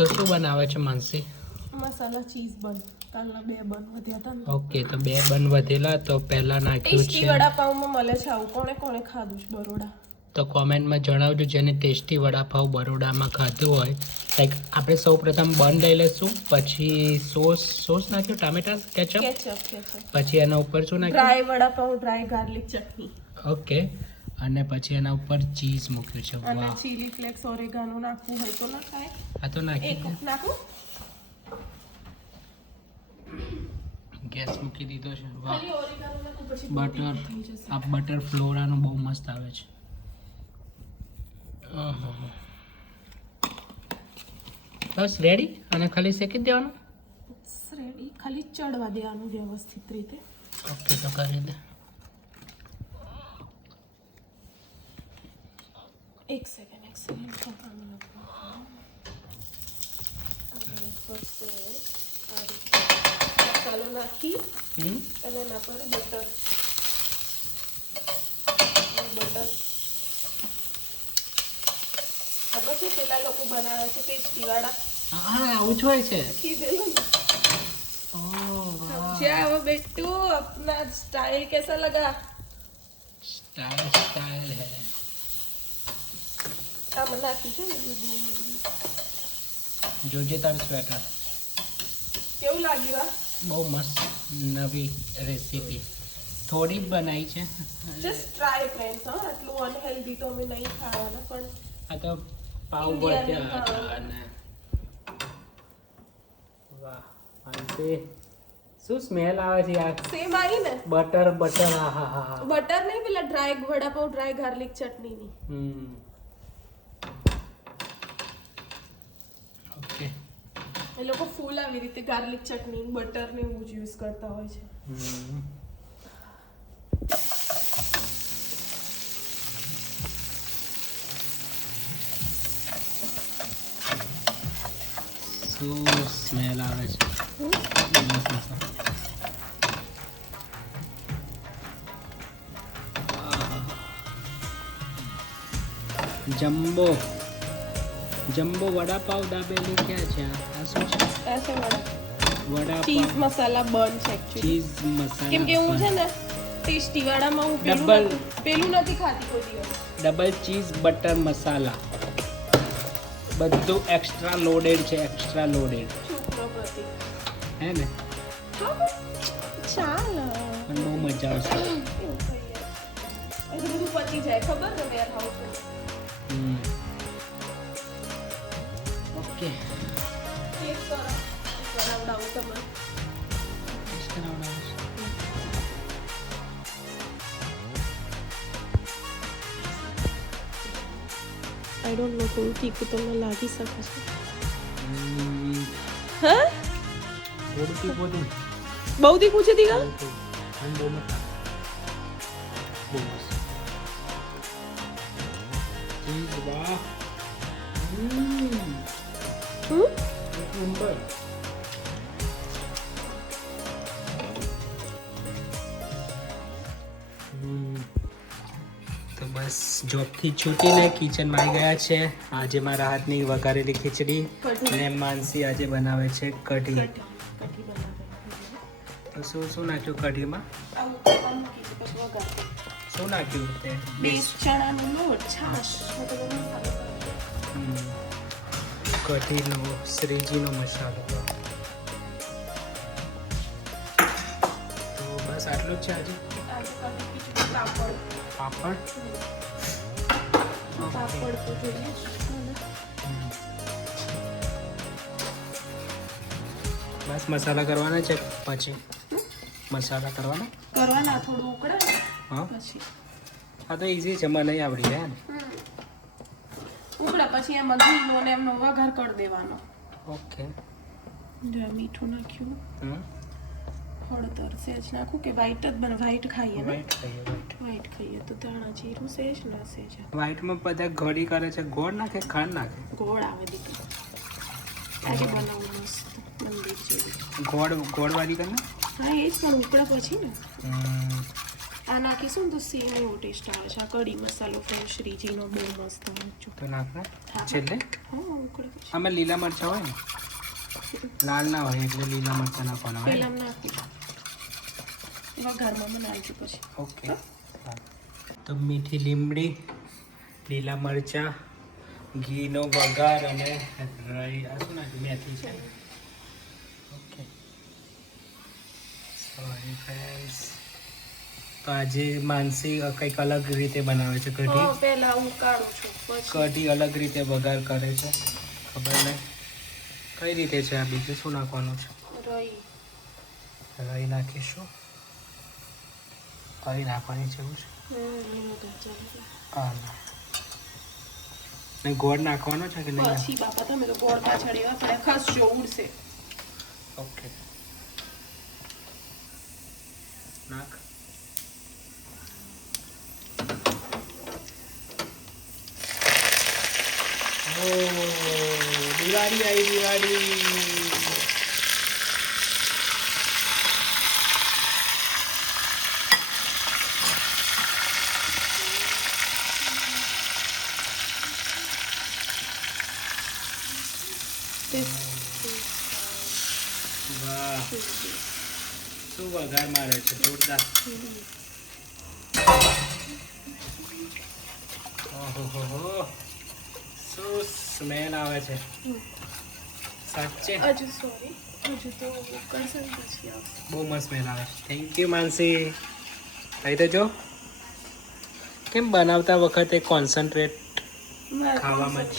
તો શું બનાવે છે માનસી? મસાલા ચીઝ બન. કાલના 2 બન વધ્યા હતા ને. ઓકે, તો 2 બન વધેલા તો પહેલા નાખ્યું ટેસ્ટી છે. વડાપાવમાં મળે છે આવું. કોણે કોણે ખાધું છે બરોડા? તો કોમેન્ટમાં જણાવજો જેને ટેસ્ટી વડાપાવ બરોડામાં ખાધું હોય. લાઈક આપણે સૌપ્રથમ બન લઈ લઈશું, પછી સોસ નાખ્યું, ટામેટા કેચઅપ, કેચઅપ. પછી એના ઉપર શું નાખ્યું? ડ્રાય વડાપાવ, ડ્રાય ગાર્લિક ચટણી. ઓકે, અને પછી એના ઉપર ચીઝ મૂક્યું છે. અને વાહ, ચીલી ફ્લેક્સ ઓરેગાનો નાખવું હોય તો નખાય. આ તો નાખી એક નાખું. ગેસ મૂકી દીધો છે. વાહ, ખાલી ઓરેગાનો નાખું પછી બટર, થઈ જશે. આ બટર ફ્લોરાનું બહુ મસ્ત આવે છે. બસ રેડી, અને ખાલી શેકી દેવાનું. રેડી, ખાલી ચડવા દેવાનું વ્યવસ્થિત રીતે. ઓકે, તો કરી દે. એક સેકન્ડ ખાવાનું મસાલો નાખી અને એના પર બટર ખબર છે પેલા લોકો બનાવે છે ટેસ્ટી વાળા. હા, આવું જ હોય છે. કીધેલું ને. समझा वो बेटू अपना स्टाइल कैसा लगा? स्टाइल है. આમ નાખી છે ને જોજે તાર સ્વેટર. કેવું લાગ્યું? આ બહુ મસ્ત નવી રેસીપી થોડી બનાવી છે. Just try friends. હા, આટલું અનહેલ્ધી તો અમે નહીં ખાવાના, પણ આ તો પાવ ભજીયા હતા અને વાહ માનસી, શું સ્મેલ આવે છે યાર. સેમ આવી ને બટર હા હા હા. બટર નહીં, પેલા ડ્રાય વડાપાવ ડ્રાય ગાર્લિક ચટણીની. ઓકે, એ લોકો ફૂલ આવી રીતે ગાર્લિક ચટણી બટર ને એવું જ યુઝ કરતા હોય છે. શું સ્મેલ આવે છે. જમ્બો વડાપાવ દાબેલી ક્યાં છે? આ શું છે? ऐसे વડાપાવ ચીઝ મસાલા બન છે actually. ચીઝ મસાલા. કેમ કે હું છે ને ટેસ્ટી વાળામાં હું પેલું નથી ખાતી કોઈ દિવસ. ડબલ ચીઝ બટર મસાલા, બધું એક્સ્ટ્રા લોડેડ છે. એક્સ્ટ્રા લોડેડ શુક્રપતિ હે ને? ચાલ પણ બહુ મજા આવશે. બધું પતી જાય, ખબર ને વેર હાઉસ. ઓકે, ટેસ્ટ કરાવડાવું તમને. આઈ ડોન્ટ નો, થોડું તીખું તમને લાગી શકે છે. હા, થોડું તીખું હતું. બહુ તીખું છે દીકા? વાહ, નંબર. તો બસ જોબથી છૂટીને કિચનમાં આવી ગયા છે. આજે મારા હાથની વઘારેલી ખીચડી અને માનસી આજે બનાવે છે કઢી. તો શું નાખ્યું કઢીમાં? શું નાખ્યું તે? ચણાનો લોટ, છાશ, કઢીનો શ્રીજીનો મસાલો. તો બસ આટલું જ છે આજે. પાપડ તો જોઈએ. બસ મસાલા કરવાના છે. પછી મસાલા કરવાના થોડું ઉકળે ને હા. પછી આ તો ઈઝી છે, મને નહીં આવડી જાય ને. ઉકળે પછી એમાં ઘીનો ને એમનો વઘાર કરી દેવાનો. ઓકે, જો મીઠું નાખ્યું, હળદર સેજ નાખું કે વ્હાઈટ જ બને. વ્હાઈટ ખાઈએ ને? વ્હાઈટ ખાઈએ તો ધાણા જીરું સેજ ના સેજ. વ્હાઈટમાં બધા ઘડી કરે છે. ગોળ નાખે, ખાંડ નાખે? ગોળ આવે દીકરી. આજે બનાવું મસ્ત મંદિર જેવું. ગોળ વાળી કરે ને? હા, એ જ, પણ ઉકળા પછી ને. આ નાખીશું ને તો સેમ એવો ટેસ્ટ આવે છે. આ કઢી મસાલો પણ શ્રીજીનો બહુ મસ્ત આવે છે. તો નાખો છેલ્લે. હા ઉકળી પછી આમાં લીલા મરચાં હોય ને, લાલ ના હોય એટલે લીલા મરચાં નાખવાના હોય. પેલા નાખી એવા ઘરમાં બનાવજો પછી. ઓકે. તો મીઠી લીમડી, લીલા મરચાં, ઘીનો વઘાર અને રાઈ આ શું નાખ્યું? મેથી છે. Okay sorry friends. તો આજે માનસી કંઈક અલગ રીતે બનાવે છે કઢી. પહેલા ઉકાળું છું પછી કઢી અલગ રીતે વઘાર કરે છે. ખબર નહીં કઈ રીતે છે. આ બીજું શું નાખવાનું છે? રાઈ નાખીશું. કઈ નાખવાની છે એવું છે? હા ને ગોળ નાખવાનો છે કે નહીં? પછી બાપા તમે તો ગોળ પાછળ એવા પડ્યા ખસજો ઉડશે. ઓકે નાખ. ઓ દિવાળી આવી, દિવાળી. વાહ શું વઘાર મારે છે, જોરદાર. ઓહો શું સ્મેલ આવે છે સાચે. હજુ સોરી હજુ તો કરશે પછી આવશે. બહુ મસ્ત સ્મેલ આવે છે. થેન્ક યુ માનસી. અહીં તો જો કેમ બનાવતા વખતે કોન્સન્ટ્રેટ ખાવામાં જ.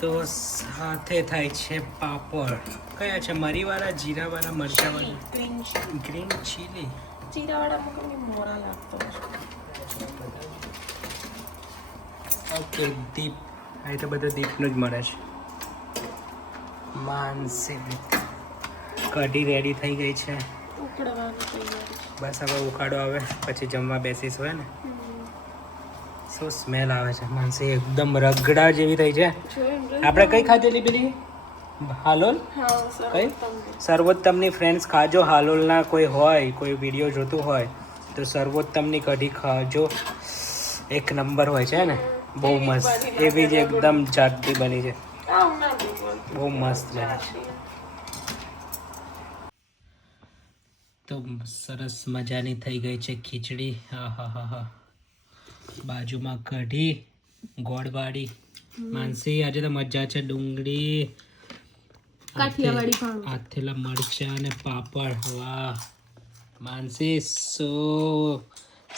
તો સાથે થાય છે પાપડ. કયા છે? મરીવાળા, જીરાવાળા, મરચાવાળા? Green chilli. જીરાવાળામાં કોઈ મોરા લાગતો ઓકે દીપ. અહીં તો બધું દીપનું જ મળે છે. માનસી કઢી રેડી થઈ ગઈ છે. ઉકળવાની તૈયારી. બસ હવે ઉકાળો આવે પછી જમવા બેસીશું હે ને. શું સ્મેલ આવે છે માનસી, એકદમ રગડા જેવી થઈ છે. આપણે કઈ ખાધેલી પેલી હાલોલ? કઈ? સર્વોત્તમની ફ્રેન્ડ્સ ખાજો. હાલોલના કોઈ હોય, કોઈ વિડીયો જોતું હોય તો સર્વોત્તમની કઢી ખાજો. એક નંબર હોય છે ને, બહુ મસ્ત. એવી જ એકદમ જાડી બની છે, બહુ મસ્ત બને છે. તો સરસ મજાની થઈ ગઈ છે ખીચડી. હા હા હા હા. બાજુમાં કઢી ગોળવાળી. માનસી આજે તો મજા છે. ડુંગળી, આથેલા મરચાં અને પાપડ. વાહ માનસી શું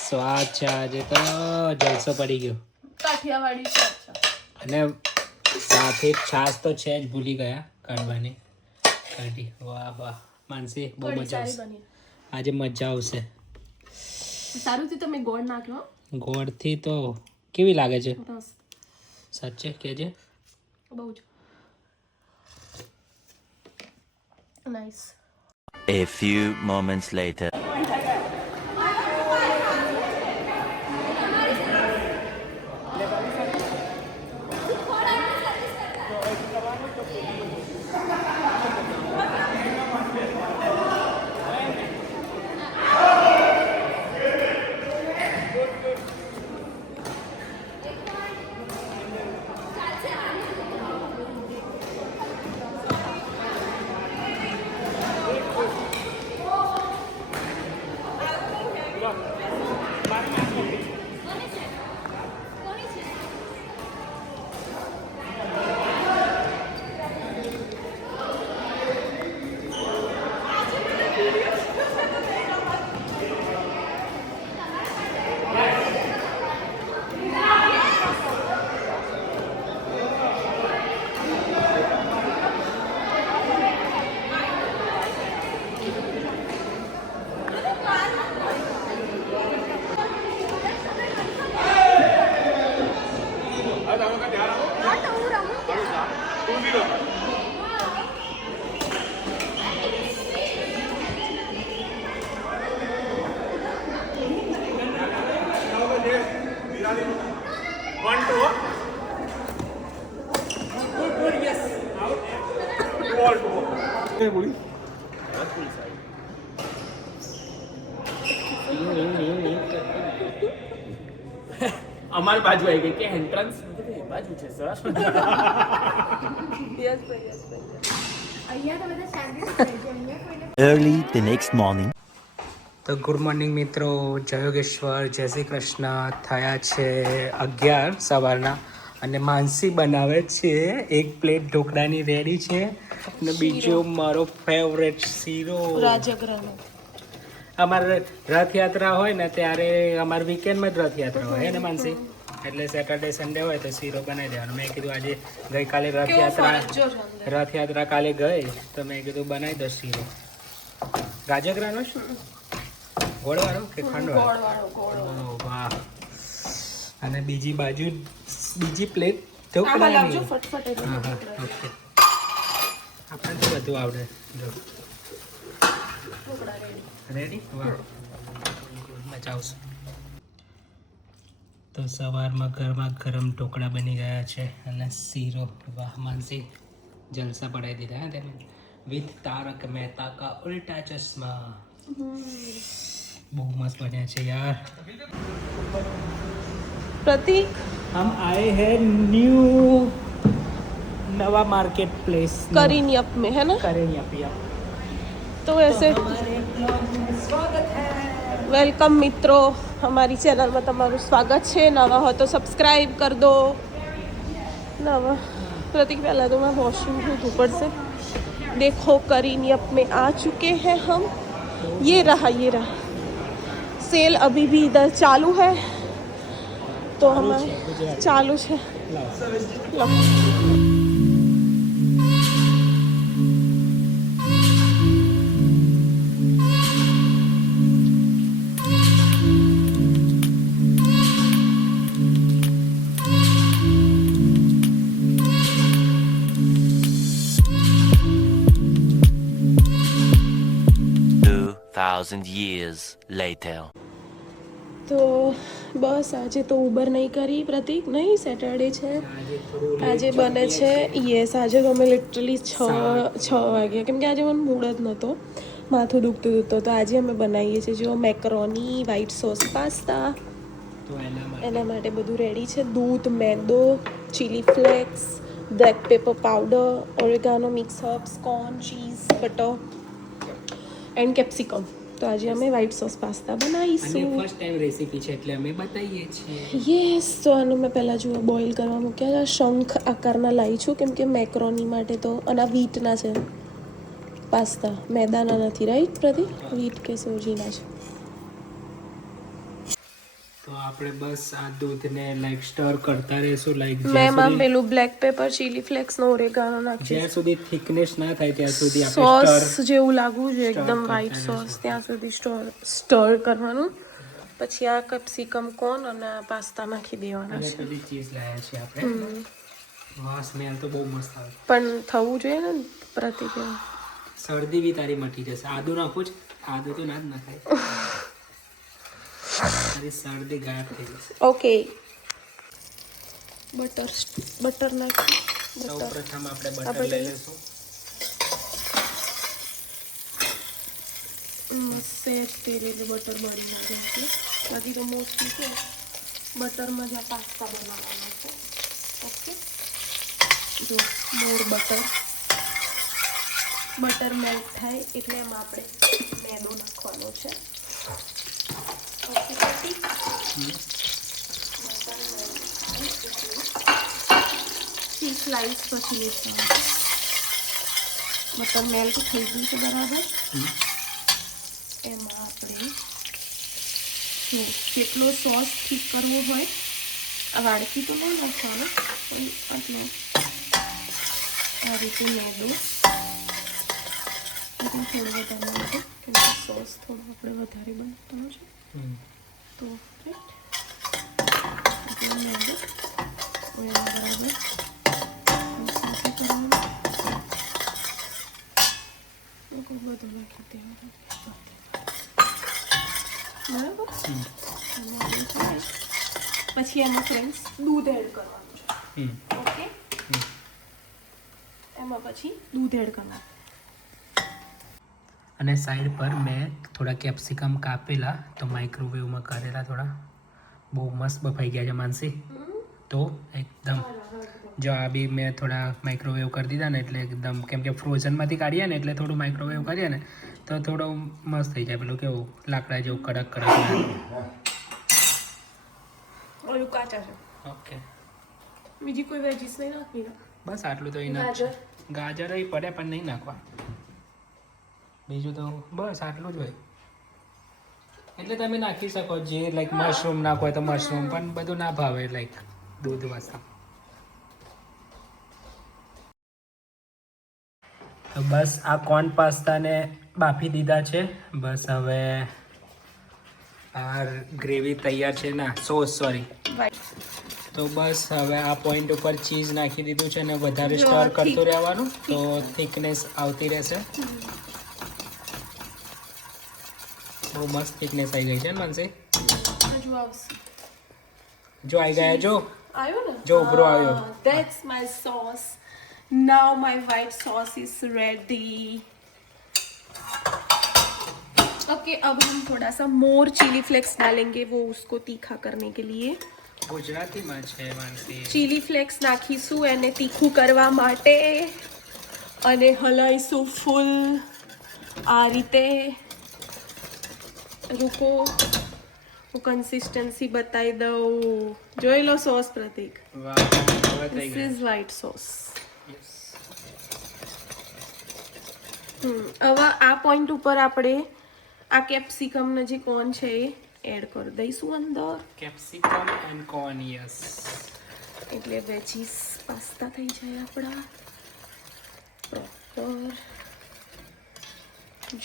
સ્વાદ છે આજે તો. જલસો પડી ગયો. અને સાથે છાશ તો છે જ, ભૂલી ગયા કાઢવાની. કઢી વાહ વાહ માનસી બહુ મજા આવશે આજે. મજા આવશે. સારું થી તમે ગોળ નાખ્યો. ગોળથી તો કેવી લાગે છે સાચે કેજે? બહુ જ nice. A few moments later. અમારી બાજુ આવી ગઈ કે એન્ટ્રન્સ બાજુ છે sir. Early the next morning. તો ગુડ મોર્નિંગ મિત્રો, જય યોગેશ્વર, જય શ્રી કૃષ્ણ. થયા છે 11 સવારના અને માનસી બનાવે છે 1 પ્લેટ ઢોકળાની રેડી છે અને બીજો મારો ફેવરેટ શીરો. રાજગરાનો અમારે રથયાત્રા હોય ને ત્યારે અમારે વીકેન્ડમાં જ રથયાત્રા હોય ને માનસી, એટલે સેટરડે સન્ડે હોય તો શીરો બનાવી દેવાનો. મેં કીધું આજે ગઈકાલે રથયાત્રા કાલે ગઈ તો મેં કીધું બનાવી દો શીરો. રાજગરાનો શું ગોળવાળો કે ખાંડવાળો? વાહ. અને બીજી બાજુ બીજી પ્લેટ ઢોકળાની. ઓકે, આપણે તો બધું આવડે. જો રેડી. વાહ, બચાવશું. તો સવારમાં ગરમા ગરમ ઢોકળા બની ગયા છે અને શીરો. વાહ માનસી, જલસા પડાવી દીધા હા તેને. વિથ તારક મહેતા કા ઉલ્ટા ચશ્મા. બહુ મસ્ત બન્યા છે યાર. प्रतीक हम आए हैं न्यू नवा मार्केट प्लेस करीनियप में है ना, करेनिया. तो ऐसे वेलकम મિત્રો, हमारी ચેનલમાં તમારું સ્વાગત છે. નવા હો તો સબસ્ક્રાઇબ कर दो. नवा प्रतीक पहला तो मैं वॉशरूम में ऊपर से देखो करीनियप में आ चुके हैं हम. ये रहा सेल अभी भी इधर चालू है तो हमारे चालू है. लो. 2,000 years later. તો બસ આજે તો ઉબર નહીં કરી પ્રતીક, નહીં સેટરડે છે આજે બને છે. યસ, આજે તો અમે લિટરલી 6 વાગ્યા, કેમ કે આજે મને મૂડ જ નહોતો, માથું દુખતું હતું. તો આજે અમે બનાવીએ છીએ જો મેકરોની વ્હાઈટ સોસ પાસ્તા. તો એના માટે બધું રેડી છે. દૂધ, મેંદો, chilli flakes, black pepper powder, oregano, mix herbs, corn, cheese, butter and capsicum. તો આજે અમે વ્હાઈટ સોસ પાસ્તા બનાવીશું. ફર્સ્ટ ટાઈમ રેસીપી છે એટલે અમે બતાવીએ છીએ. યસ. તો આનું મેં પહેલાં જુઓ બોઇલ કરવા મૂક્યા. શંખ આકારના લાવી છું કેમ કે મેક્રોની માટે તો. અને આ વીટના છે પાસ્તા, મેદાના નથી. રાઈટ પ્રદીપ? વીટ કે સોજીના છે. તો આપણે બસ આ દૂધને લાઈક સ્ટર કરતા રહેશું, લાઈક મેં એમાં પેલું બ્લેક પેપર, ચીલી ફ્લેક્સ નો ઓરેગાનો નાખ્યું. જ્યાં સુધી થિકનેસ ના થાય ત્યાં સુધી આપણે સોસ જેવું લાગવું જોઈએ, એકદમ વ્હાઈટ સોસ, ત્યાં સુધી સ્ટર કરવાનું. પછી આ કેપ્સિકમ, કોર્ન અને આ પાસ્તા નાખી દેવાના અને છે. પેલી ચીઝ લાવ્યા છે આપણે. વાહ, સ્મેલ તો બહુ મસ્ત આવે. પણ થવું જોઈએ ને પ્રતિક. શરદી બી તારી મટી જશે. આદુ નાખું જ, આદુ તો ના જ નખાય. તારી શરદી ગાયબ થઈ જશે. ઓકે. બટર નાખી. સૌ પ્રથમ આપણે બટર લઈ લઈશું. સેજ તેરેલું બટર બળી જાય છે. બધી તો મોસ્ટલી છે બટરમાં જ આ પાસ્તા બનાવવાના છે. ઓકે, જો મોર બટર મેલ્ટ થાય એટલે એમાં આપણે મેદો નાખવાનો છે. ઓકે, બટર મેલ્ટ સ્લાઈસ પછી લેવાનું. બટર મેલ્ટ થઈ ગયું છે બરાબર. એમાં આપણે જેટલો સોસ ઠીક કરવો હોય, આ વાડકી તો નહીં નાખવાનો, પણ આટલો આ રીતે મેદો થોડો વધારે નાખો કેમ કે સોસ થોડો આપણે વધારે બનાવવાનો છે. તો રાઈટ મેદો બરાબર બધું નાખી દેવાનું. બરાબર. પછી એમાં ફ્રેન્ડ્સ દૂધ એડ કરવાનું છે. ઓકે, એમાં પછી દૂધ એડ કરવાનું. અને સાઈડ પર મેં થોડા કેપ્સિકમ કાપેલા તો માઇક્રોવેવમાં કરેલા થોડા, બહુ મસ્ત બફાઈ ગયા છે માનસી. તો એકદમ જો આ બી મેં થોડા માઇક્રોવેવ કરી દીધા ને એટલે એકદમ, કેમ કે ફ્રોઝનમાંથી કાઢીએ ને એટલે થોડું માઇક્રોવેવ કરીએ ને તો થોડો મસ્ત થઈ જાય, પેલું કેવું લાકડા જેવું કડક કડક. ઓલું કાચા છે. ઓકે, બીજી કોઈ વેજીસ નહીં નાખવી ને? બસ આટલું તો એના ગાજર એ પડે પણ નહીં નાખવા, બીજું તો બસ આટલું જ હોય. એટલે તમે નાખી શકો જે લાઈક મશરૂમ નાખો હોય તો મશરૂમ, પણ બધું ના ભાવે લાઈક દૂધ વાસા. તો બસ આ કોર્ન પાસ્તાને બાફી દીધા છે. બસ હવે આ ગ્રેવી તૈયાર છે, ના સોસ સોરી. તો બસ હવે આ પોઈન્ટ ઉપર ચીઝ નાખી દીધું છે અને વધારે સ્ટર કરતું રહેવાનું તો થિકનેસ આવતી રહેશે. બહુ મસ્ત થિકનેસ આવી ગઈ છે ને માનસી? જો આવી ગયા, જો આવ્યો ને, જો ઉભરો આવ્યો. That's my sauce. Now my white sauce is ready. Okay, अब हम थोड़ा सा मोर चिली फ्लेक्स डालेंगे, वो उसको तीखा करने के लिए. ગુજરાતીમાં છે માનસી. ચીલી ફ્લેક્સ નાખીશું એને તીખું કરવા માટે અને હલાઈશું ફૂલ આ રીતે. રૂકો, હું કન્સિસ્ટન્સી બતાવી દઉં. જોઈ લો સોસ પ્રતીક. વાહ, હવે થઈ ધીસ ગયું. Is white sauce. Yes. હવે આ પોઈન્ટ ઉપર આપણે આ કેપ્સિકમ જે કોર્ન છે એ એડ કરી દઈશું અંદર. Capsicum and corn, yes. એટલે વેજીસ પાસ્તા થઈ જાય આપણા પ્રોપર.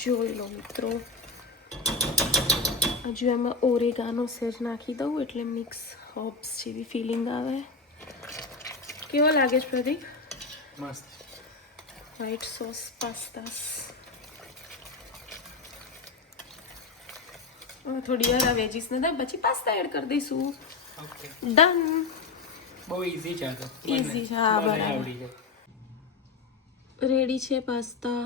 જોઈ લો મિત્રો, હજુ એમાં ઓરેગાનો સેજ નાખી દઉં એટલે મિક્સ હર્બ્સ જેવી ફિલિંગ આવે. કેવો લાગે છે પ્રદીપ? મસ્ત. White sauce pastas. થોડી વાર આ વેજીસ ને પછી પાસ્તા એડ કરી દઈશું. Okay, done. બહુ ઈઝી છે આ તો. Easy છે, હા, મને બરાબર. આવડી જાય. રેડી છે પાસ્તા.